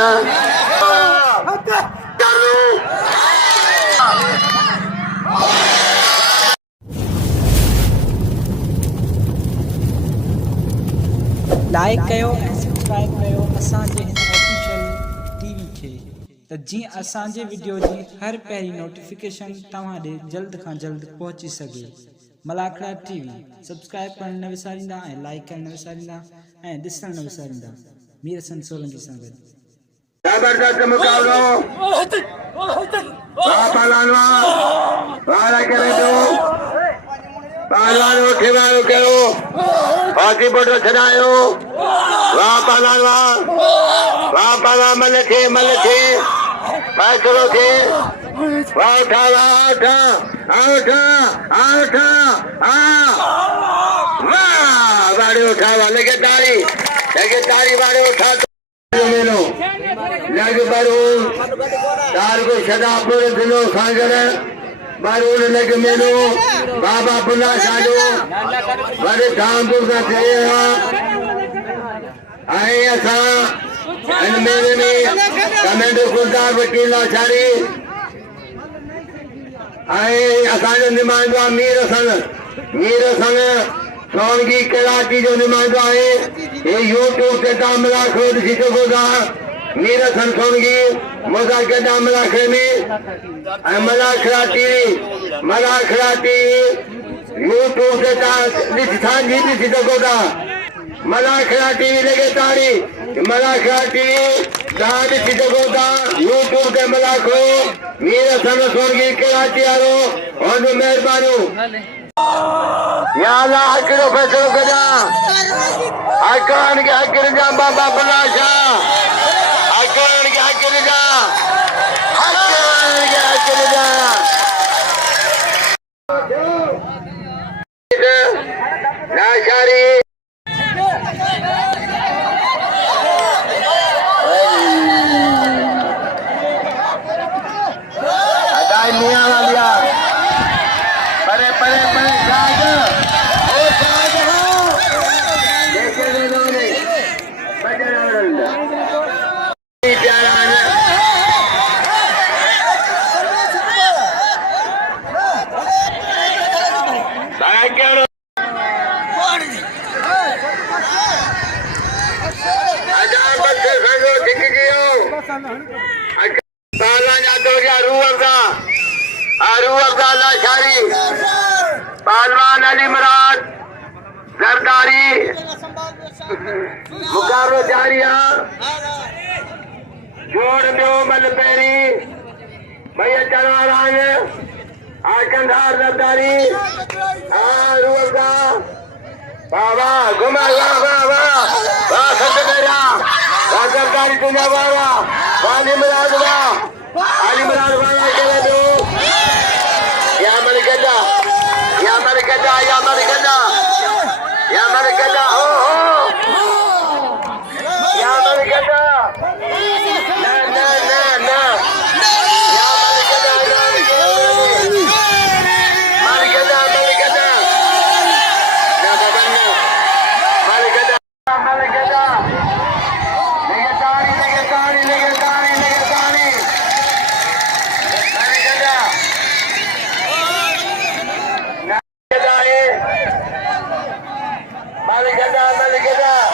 Like कयो ऐं subscribe कयो असांजे हिन ऑफिशियल टीवी खे त जीअं असांजे वीडियो जी हर पहिरीं नोटिफिकेशन तव्हां ॾे जल्द खां जल्द पहुची सघे। मलाखड़ा टीवी सब्सक्राइब करण न विसारींदा ऐं लाइक करण न विसारींदा ऐं ॾिसण न विसारींदा। मीर हसन सोलंकी सां गॾु जबरदस्त मुकाबलो पहलवान उठे वारो कयो हाथी बोटो छड़ायो वाह पहलवान मल थे फैसलो थे वाह उठा बाड़े उठा लगे तारी बाड़े उठा लग बरू तार को शदापुर दिलो खांगर बारून लग मेलो बाबा बुला साडो बड़े धामपुर का थे आए असा इन मेरे में कमेंडो खुलदार वकील आचारी आए असा जो नुमाइंदो मीर हसन सोनगी कराची जो नुमाइंदो है ये यूट्यूब ते दामला खोद सीतो गोदा मीर हसन सोनगी मोजा के दामला खेमी मलाखड़ा टीवी यूट्यूब से सांझी ॾिसी सघो था। मलाखड़ा टीवी लगे तारी मलाखड़ा टीवी तव्हां ॾिसी सघो था यूट्यूब ते मलाखो मीर हसन सोनगी कराची वारो हुन महिरबानियूं या अल्लाह हिकिड़ो फ़ैसिलो कजां हकरन खे हकर जा बाबा बुला शाह हकरन खे हकर जा नाशारी अदाई मियां वालिया परे साज देखे ने बजरंग प्यारा पहलवान अली मुराद जरदारी मुकाबलो जारी है जोड़ दो मल पेरी भैया चलवारान आकंदार जरदारी बाबा घुमा वाह सत करा जरदारी तुम्हें वाला अली मुराद वाला चले दो या मलकदा हो या मलकदा ना या मलकदा ना बबन्ना मलकदा लगे तारी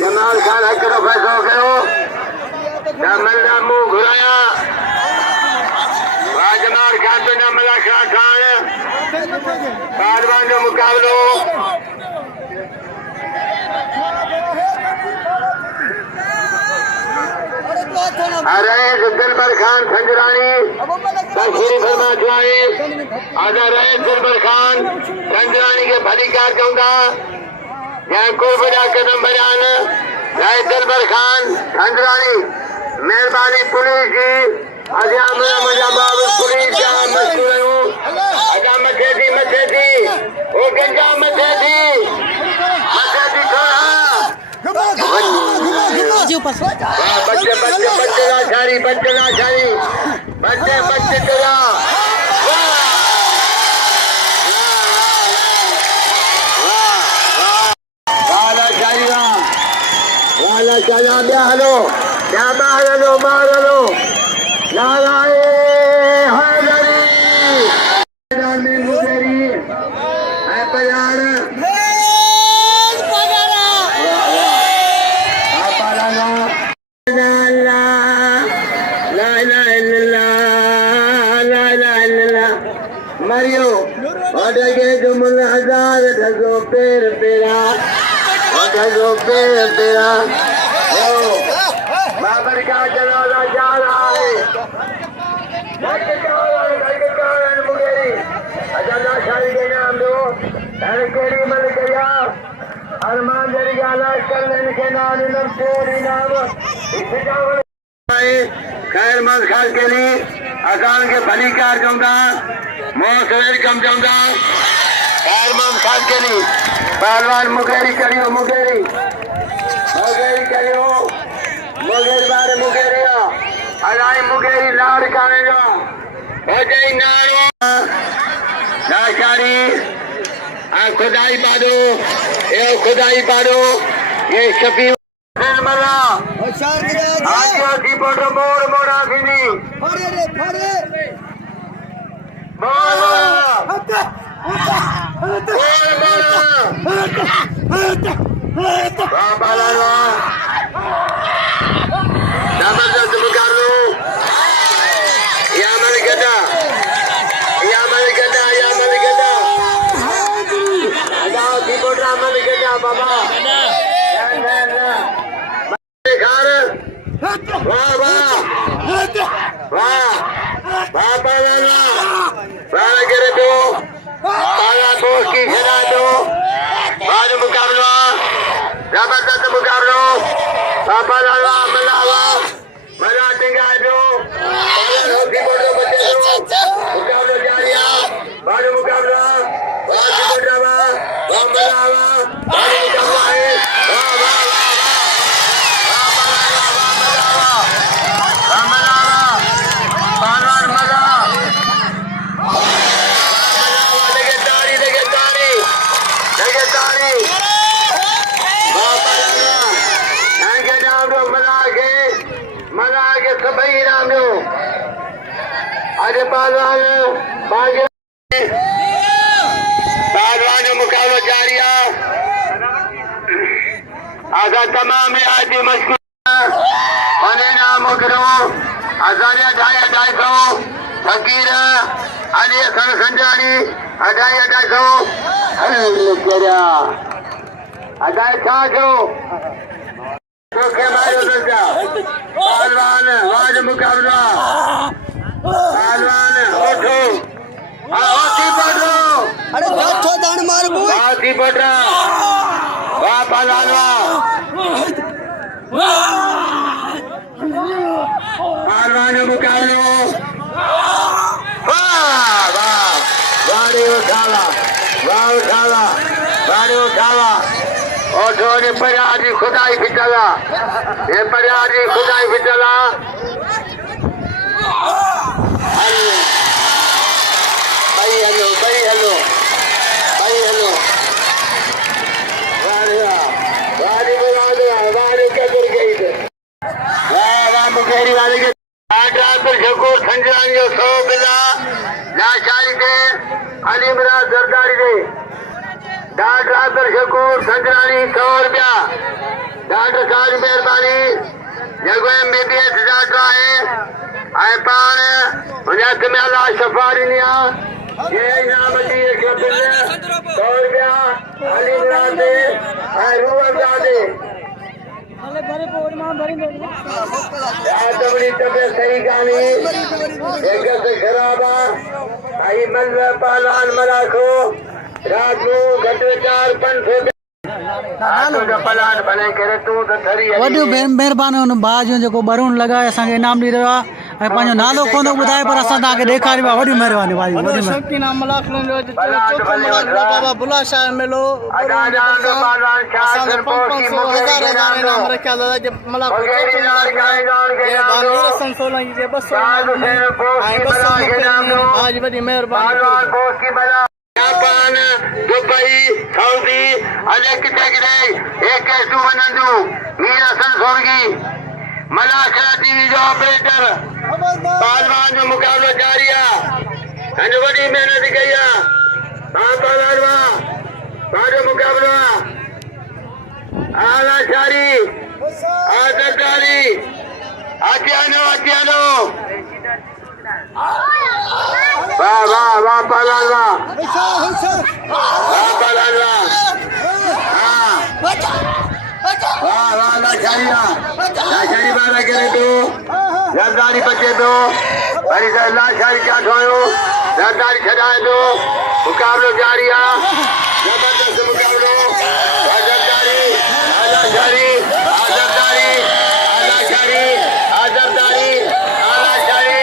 जमाल खान हकरो फैसलो कयो दामल दा मुंह घुराया वाह जमाल खान तो मलाखड़ा खान पहलवान जो मुकाबलो रईस दिलबर खान संजरानी तशरीफ़ फरमा चुआए आजा रईस दिलबर खान संजरानी के भलीकार चौंदा जंहिं कुर्ब जा कदम भरियान रईस दिलबर खान संजरानी महिरबानी पुलिस जी अजा मुंहिंजा बाबू पुलिस जा मशहूर आहियूं अजा मथे थी ओ गंजा मथे थी थोड़ा बच्चे ना छारी बच्चे तेरा वाला चला हलो क्या मार लो लालाए हैदरी मुगेरी है पयार Mario, oda ke jumul hazar dhazo pera, oh, Babar का जनाजा जा रहा है, मुगेरी, अजाला शाही के नाम दो, केरी मल गया, अरमान जरी गाला कलन के नाम नफसोरी नाम, खैर मज खास के लिए अकाल के भली कार चौंदा मोसवेर कम चौंदा खैर मज खास के लिए पहलवान मुगेरी करियो मुगेरी बारे मुगेरिया अलाई मुगेरी लाड़ काने जो हो जाई नारो नाशारी खुदाई पादो ये शफी मरा मोड़ मोड़ा फिनी जबरदस्त मुकाबलो या मल गदा बाबा वाह करे दो पाला बोस की खिला दो बाद मुकाबला जबरदस्त मुकाबलो पापा लाला मलावा मना टिंगा दो होती बोलो बच्चे दो मुकाबला जारिया बाद मुकाबला मलावा बाद मुकाबला है पहलवान मुकाबला जारिया आजा तमाम आज मशहूर मुकरो हजारे 250 फकीर अली हसन संजानी 250 अदाय छाजो पहलवान वाज मुकाबला पहलवान उठो हाथी पड़ो अरे बैठो दान मार बोल हाथी पड़ रहा वाह पहलवान पहलवान मुकाबलो वाह गाड़ी उठाला और जो परियारी खुदाई फिटला ये परियारी खुदाई फिटला भाई हेलो गाड़ी बुला दो गाड़ी क्या कर गई थे वाह मुकेरी वाले के डॉक्टर शकूर संजरानी जो 100 बिला लाशारी थे अली इमरान जरदारी थे डॉक्टर शकूर संजरानी 100 रुपया डॉक्टर साहब मेहरबानी जगो MBBS डॉक्टर है आए पान हुजत में अल्लाह शफारी निया ये इनाम दी 100 रुपया अली इमरान दे आए रूह दे तुम्हारी तबियत सही गानी एक से खराब आई मन पालान मराखो रात को घटे 4-5 पलान भले करे तू तो थरी वॾियूं महिरबानी हुन भाउ जो जेको बरून लॻाए असांखे इनाम ॾेई रहियो आहे ऐं पंहिंजो नालो कोन थो ॿुधाए पर असां तव्हांखे ॾेखारियो आहे वॾी महिरबानी भाई वॾी बाबा बुला शाह मिलो जापान दुबई सऊदी अनेक जगह एक सुवनंदू मीर हसन सोलगी मलाखा टीवी जो ऑपरेटर पहलवान जो मुकाबलो जारी है अन वडी मेहनत कई है जो मुकाबलो आला शारी आदरदारी अचियानो वाह वाह वाह पहलवान वाह पहलवान वाह वाह लाशारी वाला करे तो जरदारी बचे तो वरी लाशारी क्या ठोयो जरदारी छड़ाए तो मुकाबलो जारी है जबरदस्त मुकाबलो जरदारी लाशारी आजरदारी लाशारी आजरदारी लाशारी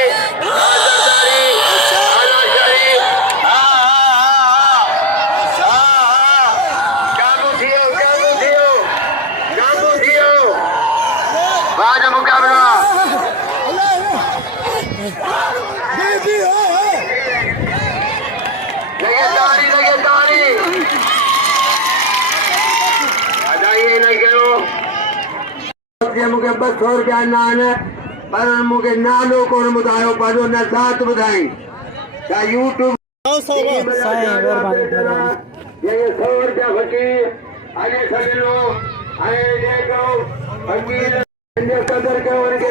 मूंखे 200 रुपया नान पर मूंखे नालो कोन ॿुधायो पंहिंजो न ज़ात ॿुधाई छा यूट्यूब 100 रुपया फ़कीर अॼु सॼो ऐं जेको फ़कीर कदर कयो हुनखे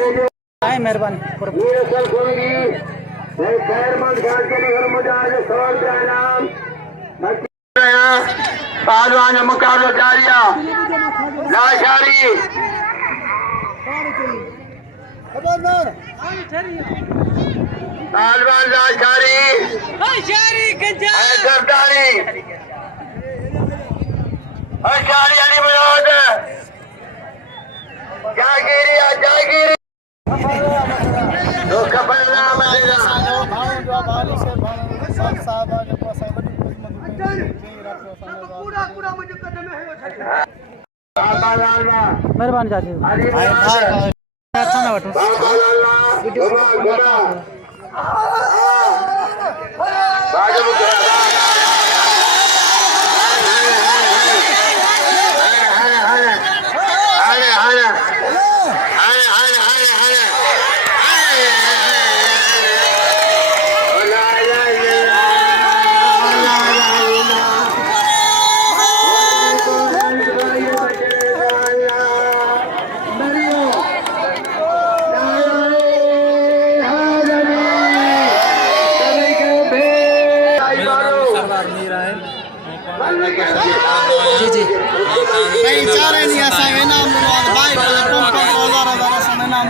साईं महिरबानी पहलवान जो मुकाबलो जारी आहे लाशारी पहलवान लाशारी जरदारी हशारी अली विरोध जागीरी जागीरी तो कपल नाम देना महिरबानी चाची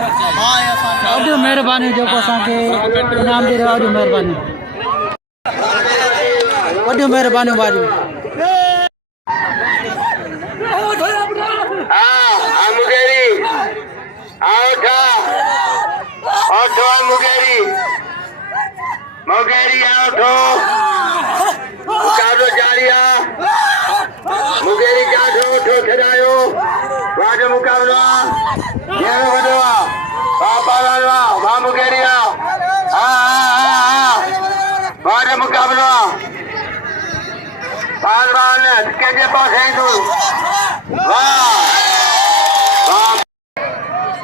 वॾी महिरबानी जेको असांखे इनाम ॾेई रहियो आहे वॾी महिरबानी वॾियूं महिरबानियूं भाॼियूं मुगेरी मुकाबलो जारी आहे मुगेरी जाठो छॾायो वाजो मुकाबलो आहे वॾो आहे वाह मुगेरी वाजो मुकाबलो आहे पहलवान कंहिंजे पास आई तूं वाह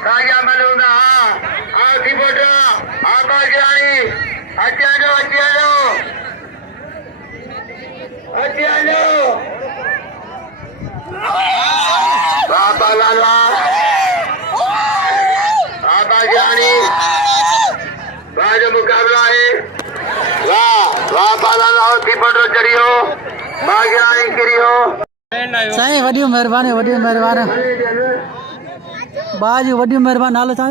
साॻिया मलूंदा हा थी बोटो हा बाजराणी अची वञो वाह पहलवान वाह बाजराणी वाह जो मुकाबला है वाह वाह पहलवान थी बोटो चढ़ियो बाजराणी किरियो साईं वॾियूं महिरबानी बाज वॾी महिरबानी नालो छा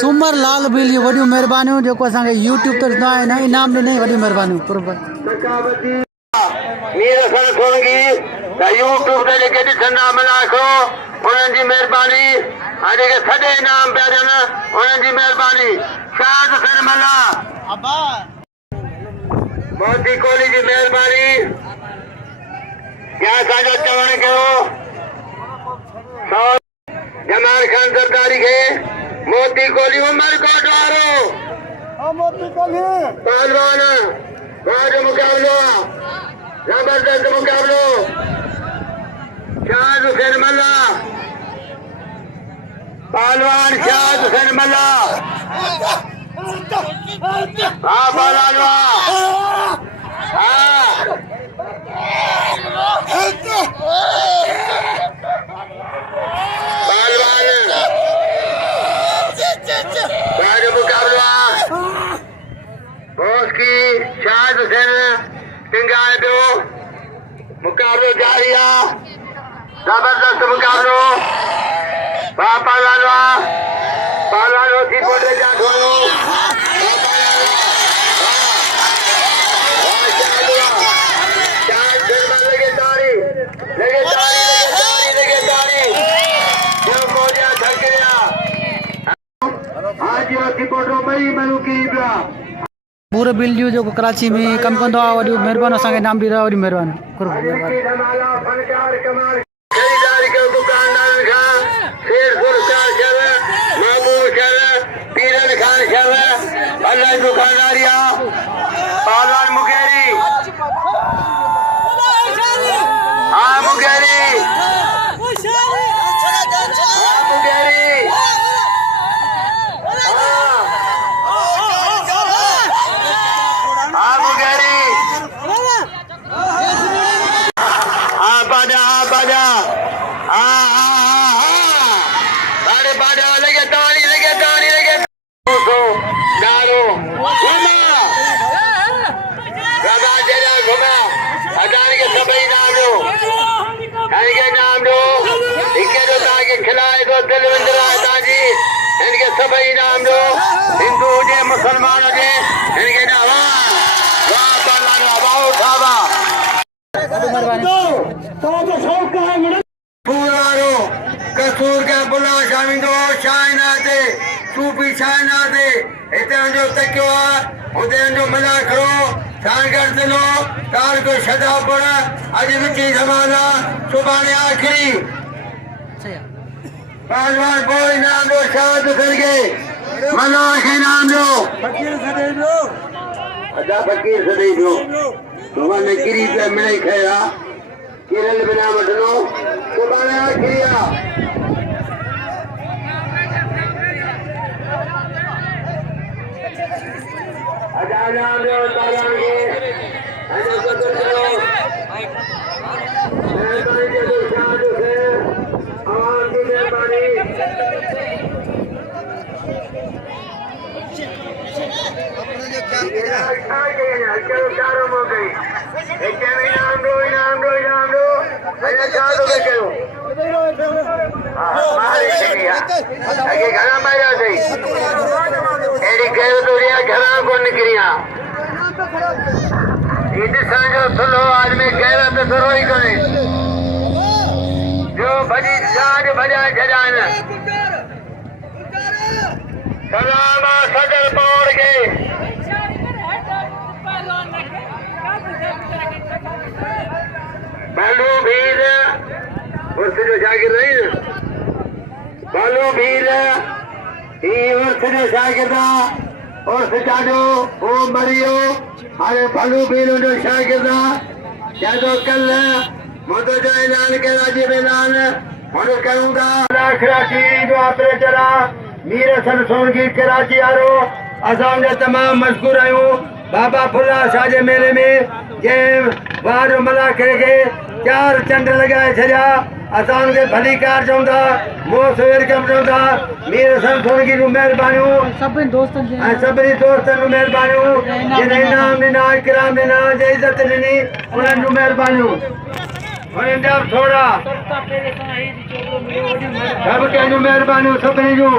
सुमर लाल बिल जी वॾियूं महिरबानियूं जेको असांखे यूट्यूब ते ॾिनो आहे इनाम ॾिनई वॾियूं महिरबानियूं मीर सन सोनगी यूट्यूब ते जेके ॾिसंदा मलाखो उन्हनि जी महिरबानी ऐं जेके सॼे इनाम पिया ॾियनि उन्हनि जी महिरबानी शाद हुसैन मल्ला मोती कोहली जी महिरबानी या असांजो चवण कयो जमाल खान सरदारी खे मोती कोहली उमरकोट वारो पहलवान जो मुकाबलो जबरदस्त मुकाबलो शाद हुसैन मल्ला पहलवान शाद हुसैन मल्ला हाँ पहलवान मुकाबला उसकी शाद हुसैन टिंगाए पियो मुकाबलो जारी आहे जबरदस्त मुकाबलो पहलवान थी पोटे जा थोरो पूरे बिल जो जेको कराची में कमु कंदो आहे वॾियूं महिरबानी असांखे इनाम ॾींदो आहे वॾी महिरबानी दुकानदारी पहलवान मुकेरी हाँ मुकेरी सभई नाम दो हिंदू हुजे मुसलमान हुजे इनके नाम कसूर के बुला शामिंदो शाइना दे सूफी शाइना दे इते जो तकियो उते जो मना करो सांगर दिलो तार को सदा पड़ आज विची जमाना सुबाने आखिरी पहलवान बोल नाम दो शाद करके मना के नाम दो फकीर सदे दो अदा फकीर सदे दो तुमने गिरी पे मिले खैरा केरल बिना मटनो सुबाने आखिरिया अदा नाम दो तारान के अने कदर करो मैं के दो शाद से आवाज की मेहरबानी आदमी कह तो थोरो ही कोने जो भजी साज भजा छजान सलाम सदर पौड़ के बालू भीर उर्स जो शागिर्द नहीं बालू भीर ही उर्स जो शागिर्द उर्स जाडो ओ मरियो अरे बालू भीर जो शागिर्द जादो कल मोदो जो ऐलान के राजी ऐलान हम करूंगा कराची जो ऑपरेटर मीर हसन सोनगी कराची आरो असां जे तमाम मशहूर आहियूं बाबा फुल्ला शाह जे मेले में जे वार मलाखे के 4 चंड लगाए छॾिया असां उनखे भली कार चऊं था मोस वेलकम चऊं था मीर हसन सोनगी जूं महिरबानियूं सभिनी दोस्तनि ऐं सभिनी दोस्तनि जूं महिरबानियूं जिन इनाम ॾिना इकराम ॾिना जे इज़त ॾिनी उन्हनि जूं महिरबानियूं वरिंदा थोड़ा सब कंहिंजूं महिरबानियूं सभिनी जूं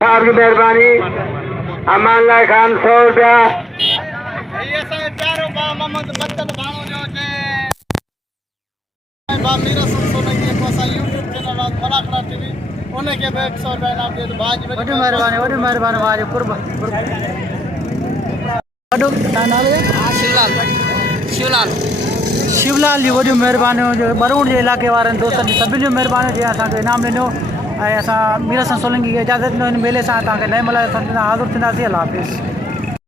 आपकी मेहरबानी अमान लाइ खान 100 रुपया ये असांखे प्यारो भाउ मोहम्मद बच्चन भाणो जो चे भाउ मीरा सोलंकी को असां यूट्यूब चैनल आहे मलाखड़ा टीवी उनखे बि 100 रुपया इनाम ॾियो भाउ जी वॾी महिरबानी भाउ जो वॾो तव्हां नालो शिवलाल जी वॾियूं महिरबानियूं जो बरूण जे इलाइक़े वारनि दोस्तनि सभिनी जूं महिरबानियूं जीअं असांखे इनाम ॾिनो ऐं असां मीरा सोलंकी खे इजाज़त ॾिनो हिन मेले सां तव्हांखे नए मल्हाए हाज़िर थींदासीं। अल्लाह हाफ़िज़।